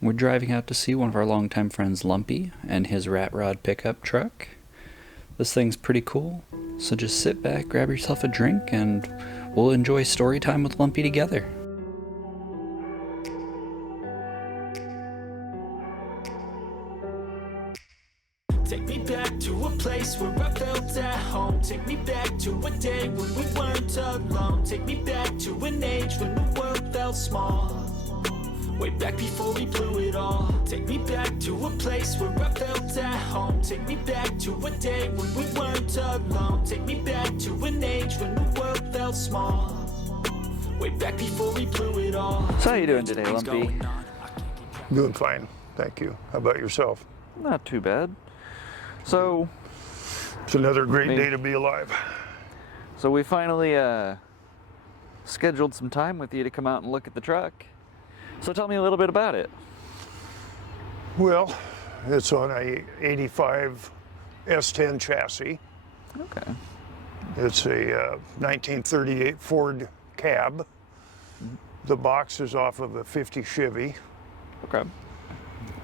We're driving out to see one of our longtime friends, Lumpy, and his rat rod pickup truck. This thing's pretty cool, so just sit back, grab yourself a drink, and we'll enjoy story time with Lumpy together. Take me back to a place where I felt at home. Take me back to a day when we weren't alone. Take me back to an age when the world felt small. Way back before we blew it all. Take me back to a place where I felt at home. Take me back to a day when we weren't alone. Take me back to an age when the world felt small. Way back before we blew it all. So how you doing today, Lumpy? Doing fine, thank you. How about yourself? Not too bad. So It's another great day to be alive. So we finally scheduled some time with you to come out and look at the truck. So tell me a little bit about it. Well, it's on a 85 S10 chassis. Okay. It's a 1938 Ford cab. The box is off of a 50 Chevy. Okay.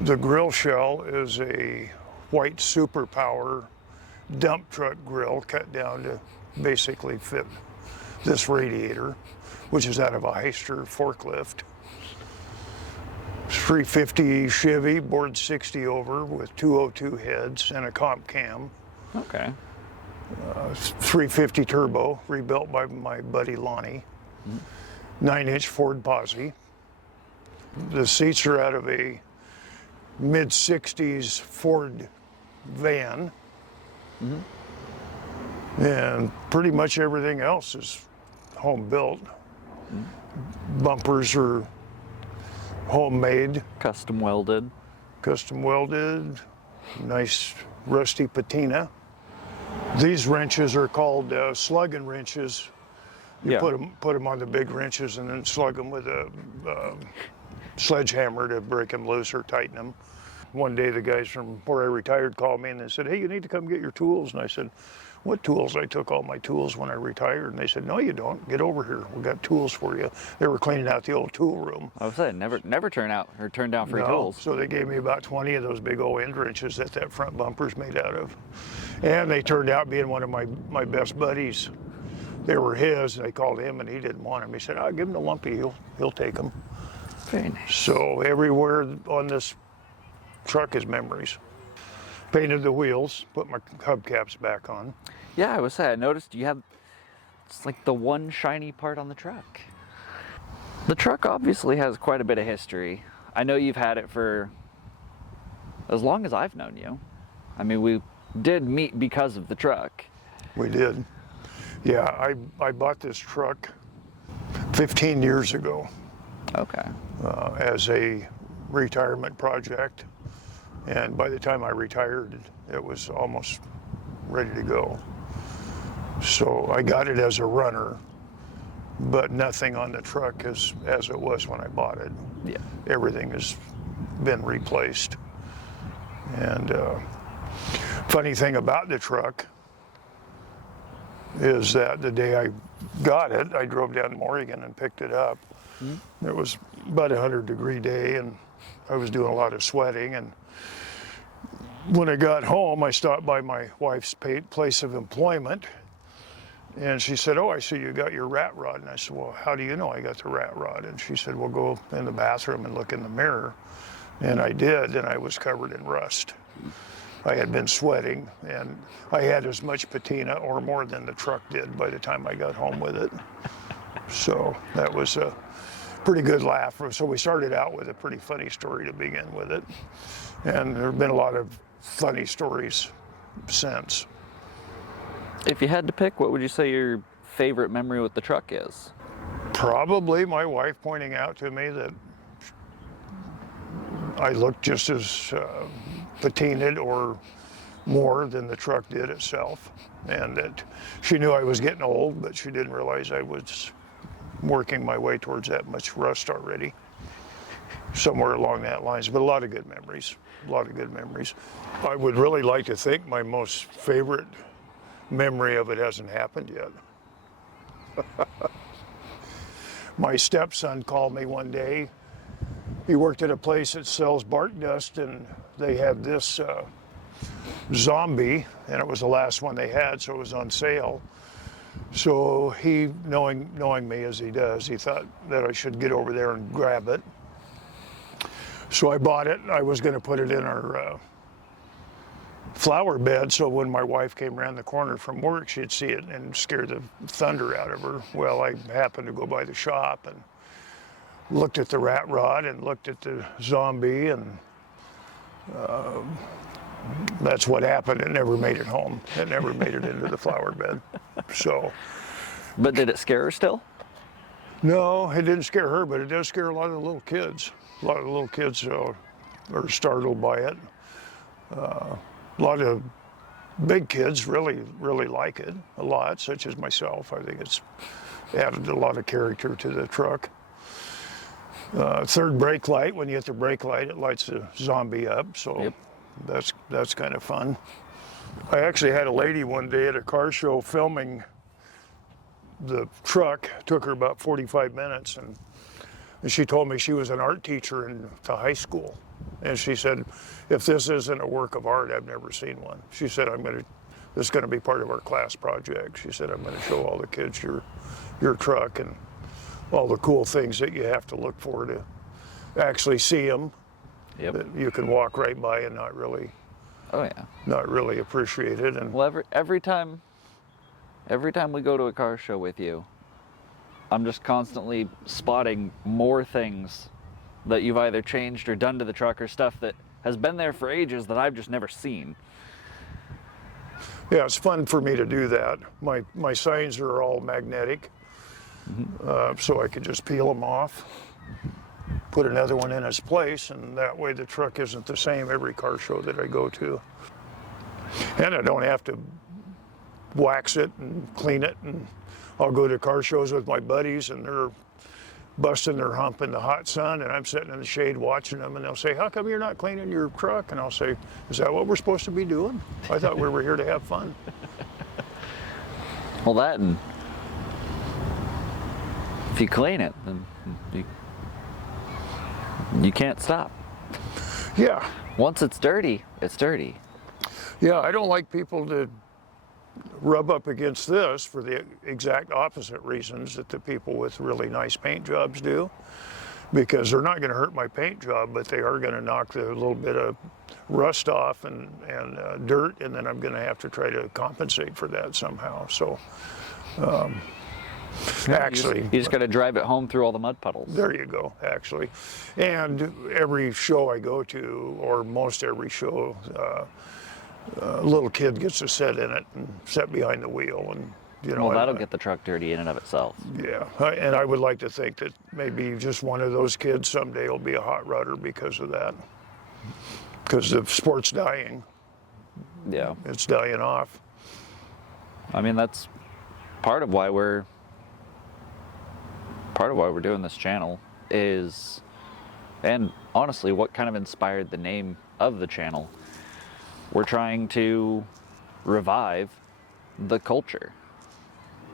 The grill shell is a white superpower dump truck grill cut down to basically fit this radiator, which is out of a Heister forklift. 350 Chevy, bored 60 over with 202 heads and a comp cam. Okay. 350 turbo, rebuilt by my buddy Lonnie. 9-inch Ford Posse. The seats are out of a mid-60s Ford van. And pretty much everything else is home built. Bumpers are homemade, Custom welded. custom welded, nice rusty patina. These wrenches are called slugging wrenches. You Yeah. put them on the big wrenches and then slug them with a sledgehammer to break them loose or tighten them. One day the guys from where I retired called me and they said, "Hey, you need to come get your tools." And I said, "What tools?" I took all my tools when I retired. And they said, "No, you don't. Get over here. We got tools for you." They were cleaning out the old tool room. I was saying, never turn down free No, tools. so they gave me about 20 of those big old end wrenches that front bumper's made out of. And they turned out being one of my best buddies. They were his, and they called him, and he didn't want them. He said, "I'll give them to Lumpy. He'll take them." Very nice. So everywhere on this truck is memories. Painted the wheels, put my hubcaps back on. Yeah, I was saying, I noticed you have, it's like the one shiny part on the truck. The truck obviously has quite a bit of history. I know you've had it for as long as I've known you. I mean, we did meet because of the truck. We did. Yeah, I bought this truck 15 years ago Okay. as a retirement project. And by the time I retired, it was almost ready to go. So I got it as a runner, but nothing on the truck is as it was when I bought it. Yeah. Everything has been replaced. And funny thing about the truck is that the day I got it, I drove down to Oregon and picked it up. It was about a 100-degree day, and I was doing a lot of sweating. And when I got home, I stopped by my wife's place of employment, and she said, "Oh, I see you got your rat rod." And I said, "Well, how do you know I got the rat rod?" And she said, "Well, go in the bathroom and look in the mirror." And I did, and I was covered in rust. I had been sweating, and I had as much patina or more than the truck did by the time I got home with it. So that was a pretty good laugh. So we started out with a pretty funny story to begin with it. And there have been a lot of funny stories since. If you had to pick, what would you say your favorite memory with the truck is? Probably my wife pointing out to me that I looked just as patinaed or more than the truck did itself. And that she knew I was getting old, but she didn't realize I was working my way towards that much rust already. Somewhere along that lines, but a lot of good memories. A lot of good memories. I would really like to think my most favorite memory of it hasn't happened yet. My stepson called me one day he worked at a place that sells bark dust, and they had this zombie, and it was the last one they had, so it was on sale. So he, knowing me as he does, he thought that I should get over there and grab it. So I bought it. I was going to put it in our flower bed, so when my wife came around the corner from work, she'd see it and scare the thunder out of her. Well, I happened to go by the shop and looked at the rat rod and looked at the zombie, and that's what happened. It never made it home. It never made it into the flower bed. So. But did it scare her still? No, it didn't scare her, but it does scare a lot of the little kids. A lot of the little kids are startled by it. A lot of big kids really like it a lot, such as myself. I think it's added a lot of character to the truck. Third brake light, when you hit the brake light, it lights the zombie up, so Yep. that's kind of fun. I actually had a lady one day at a car show filming the truck. Took her about 45 minutes, and she told me she was an art teacher in the high school. And she said, if this isn't a work of art, I've never seen one. She said, this is going to be part of our class project. She said, I'm going to show all the kids your truck and all the cool things that you have to look for to actually see them. Yep. That you can walk right by and not really appreciate it. And Well, every time we go to a car show with you, I'm just constantly spotting more things that you've either changed or done to the truck, or stuff that has been there for ages that I've just never seen. yeah, it's fun for me to do that. My signs are all magnetic, so I can just peel them off, put another one in its place, and that way the truck isn't the same every car show that I go to. And I don't have to wax it and clean it. And I'll go to car shows with my buddies, and they're busting their hump in the hot sun, and I'm sitting in the shade watching them, and they'll say, how come you're not cleaning your truck? And I'll say, is that what we're supposed to be doing? I thought we were here to have fun. Well, that, and if you clean it, then you can't stop. Yeah. Once it's dirty, it's dirty. Yeah, I don't like people to rub up against this for the exact opposite reasons that the people with really nice paint jobs do, because they're not going to hurt my paint job, but they are going to knock the little bit of rust off and dirt, and then I'm going to have to try to compensate for that somehow. So actually, you just got to drive it home through all the mud puddles. there you go, actually. And every show I go to, or most every show, a little kid gets to sit in it and sit behind the wheel, and Well, that'll get the truck dirty in and of itself. Yeah, and I would like to think that maybe just one of those kids someday will be a hot rodder because of that. Because the sport's dying. Yeah. It's dying off. I mean, that's part of why we're doing this channel is, and honestly, what kind of inspired the name of the channel. We're trying to revive the culture,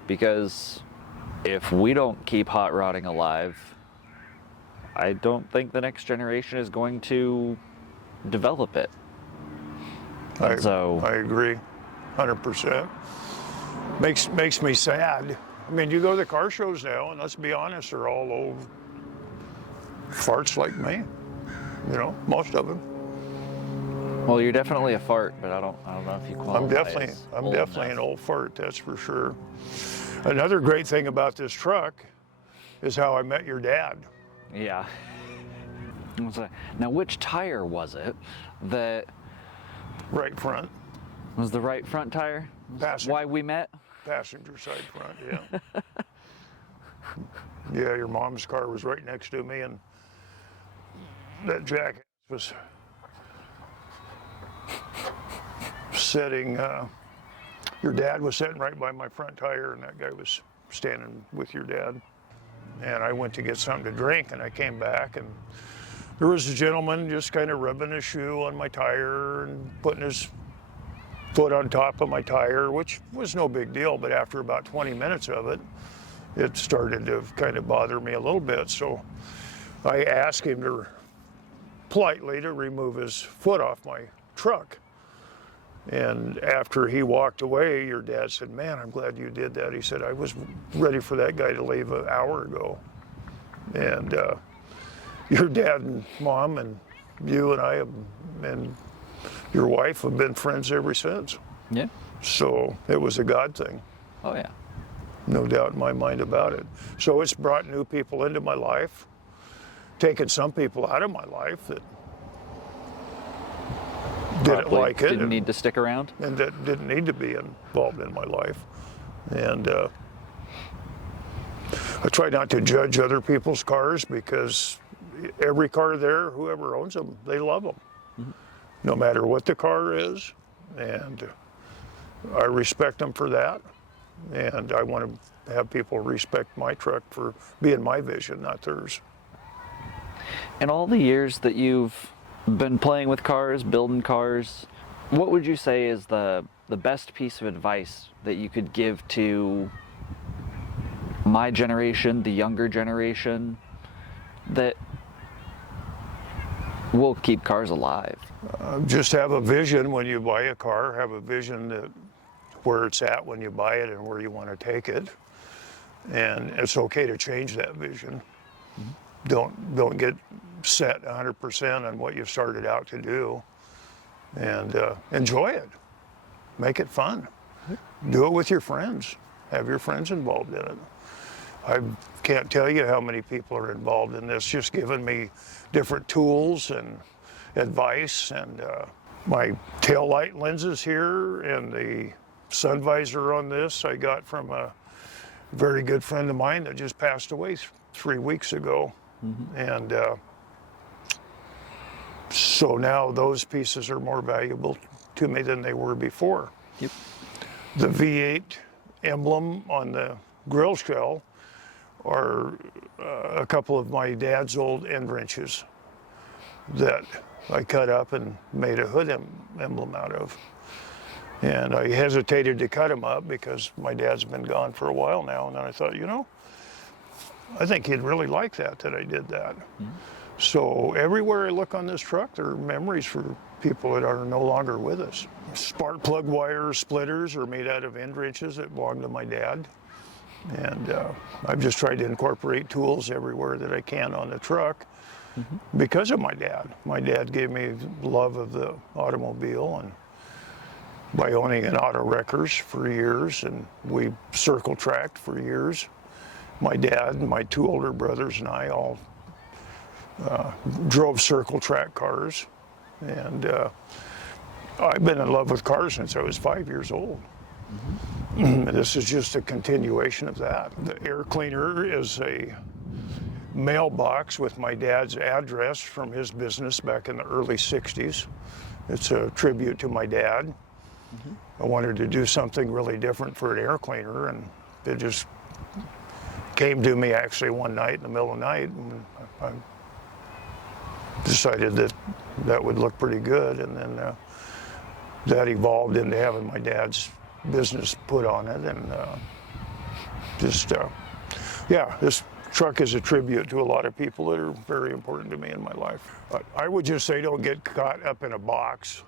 because if we don't keep hot rodding alive, I don't think the next generation is going to develop it. I So agree, 100%. Makes me sad. I mean, you go to the car shows now, and let's be honest, they're all old farts like me. You know, most of them. well, you're definitely a fart, but I don't know if you qualify. I'm definitely as an old fart, that's for sure. Another great thing about this truck is how I met your dad. Yeah. Now, which tire was it that Right front, was the right front tire? Passenger. Why we met? passenger side front, yeah. Yeah, your mom's car was right next to me, and that jackass was sitting, your dad was sitting right by my front tire, and that guy was standing with your dad. And I went to get something to drink, and I came back, and there was a gentleman just kind of rubbing his shoe on my tire and putting his foot on top of my tire, which was no big deal, but after about 20 minutes of it, it started to kind of bother me a little bit. So I asked him to politely to remove his foot off my truck. And after he walked away, your dad said, "Man, I'm glad you did that." He said, "I was ready for that guy to leave an hour ago." And your dad and mom and you and I have, and your wife have been friends ever since. Yeah. So it was a God thing. Oh yeah. No doubt in my mind about it. So it's brought new people into my life, taken some people out of my life that didn't Probably like it. Didn't need to stick around. And that didn't need to be involved in my life. And I try not to judge other people's cars because every car there, whoever owns them, they love them. Mm-hmm. No matter what the car is. And I respect them for that. And I want to have people respect my truck for being my vision, not theirs. In all the years that you've been playing with cars, building cars, what would you say is the best piece of advice that you could give to my generation, the younger generation, that will keep cars alive? Just have a vision when you buy a car. Have a vision that where it's at when you buy it and where you want to take it. And it's okay to change that vision. Mm-hmm. Don't get set 100% on what you started out to do. And enjoy it. Make it fun. Do it with your friends. Have your friends involved in it. I can't tell you how many people are involved in this, just giving me different tools and advice. And my tail light lenses here and the sun visor on this I got from a very good friend of mine that just passed away 3 weeks ago. Mm-hmm. And so now those pieces are more valuable to me than they were before. Yep. The V8 emblem on the grill shell are a couple of my dad's old end wrenches that I cut up and made a hood emblem out of. And I hesitated to cut them up because my dad's been gone for a while now. And then I thought, I think he'd really like that I did that. Mm-hmm. So everywhere I look on this truck, there are memories for people that are no longer with us. Spark plug wire splitters are made out of end wrenches that belong to my dad. And I've just tried to incorporate tools everywhere that I can on the truck. Mm-hmm. Because of my dad. My dad gave me love of the automobile, and by owning an auto wreckers for years, and we circle tracked for years. My dad and my two older brothers and I all drove circle track cars, and I've been in love with cars since I was 5 years old. Mm-hmm. This is just a continuation of that. The air cleaner is a mailbox with my dad's address from his business back in the early 60s. It's a tribute to my dad. Mm-hmm. I wanted to do something really different for an air cleaner, and it just came to me actually one night in the middle of the night, and I decided that would look pretty good, and then that evolved into having my dad's business put on it, and this truck is a tribute to a lot of people that are very important to me in my life. I would just say don't get caught up in a box.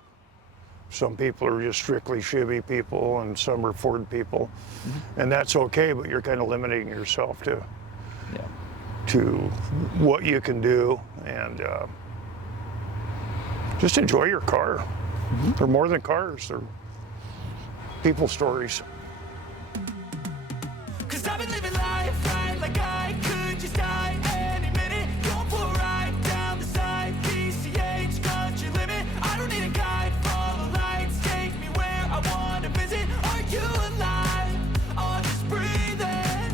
Some people are just strictly Chevy people, and some are Ford people, mm-hmm. and that's okay, but you're kind of limiting yourself to what you can do, and just enjoy your car. Mm-hmm. They're more than cars, they're people stories. 'Cause I've been living life right like I could just die any minute. Going for a ride down the side, PCH country limit. I don't need a guide, follow lights, take me where I want to visit. Are you alive? Or just breathing?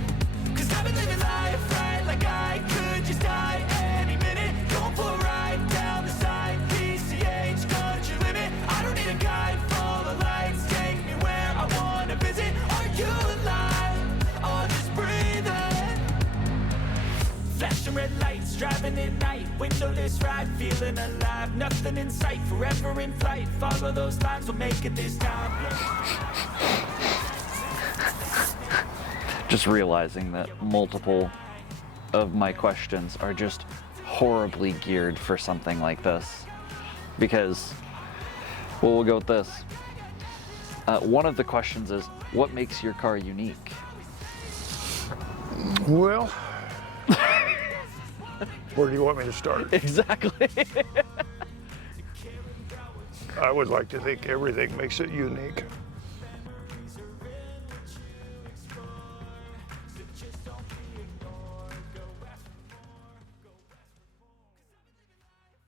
'Cause I've been living life right like I could just die any minute. Going for a ride down the side, PCH country limit. I don't need a guide, follow lights, take me where I want to visit. Are you alive? Or just breathing? Flashing red lights, driving at night, windowless ride, feeling alive. Nothing in sight, forever in flight. Follow those lines, we'll make it this time. Just realizing that multiple of my questions are just horribly geared for something like this. Because, well, we'll go with this. One of the questions is, what makes your car unique? Well, where do you want me to start? Exactly. I would like to think everything makes it unique.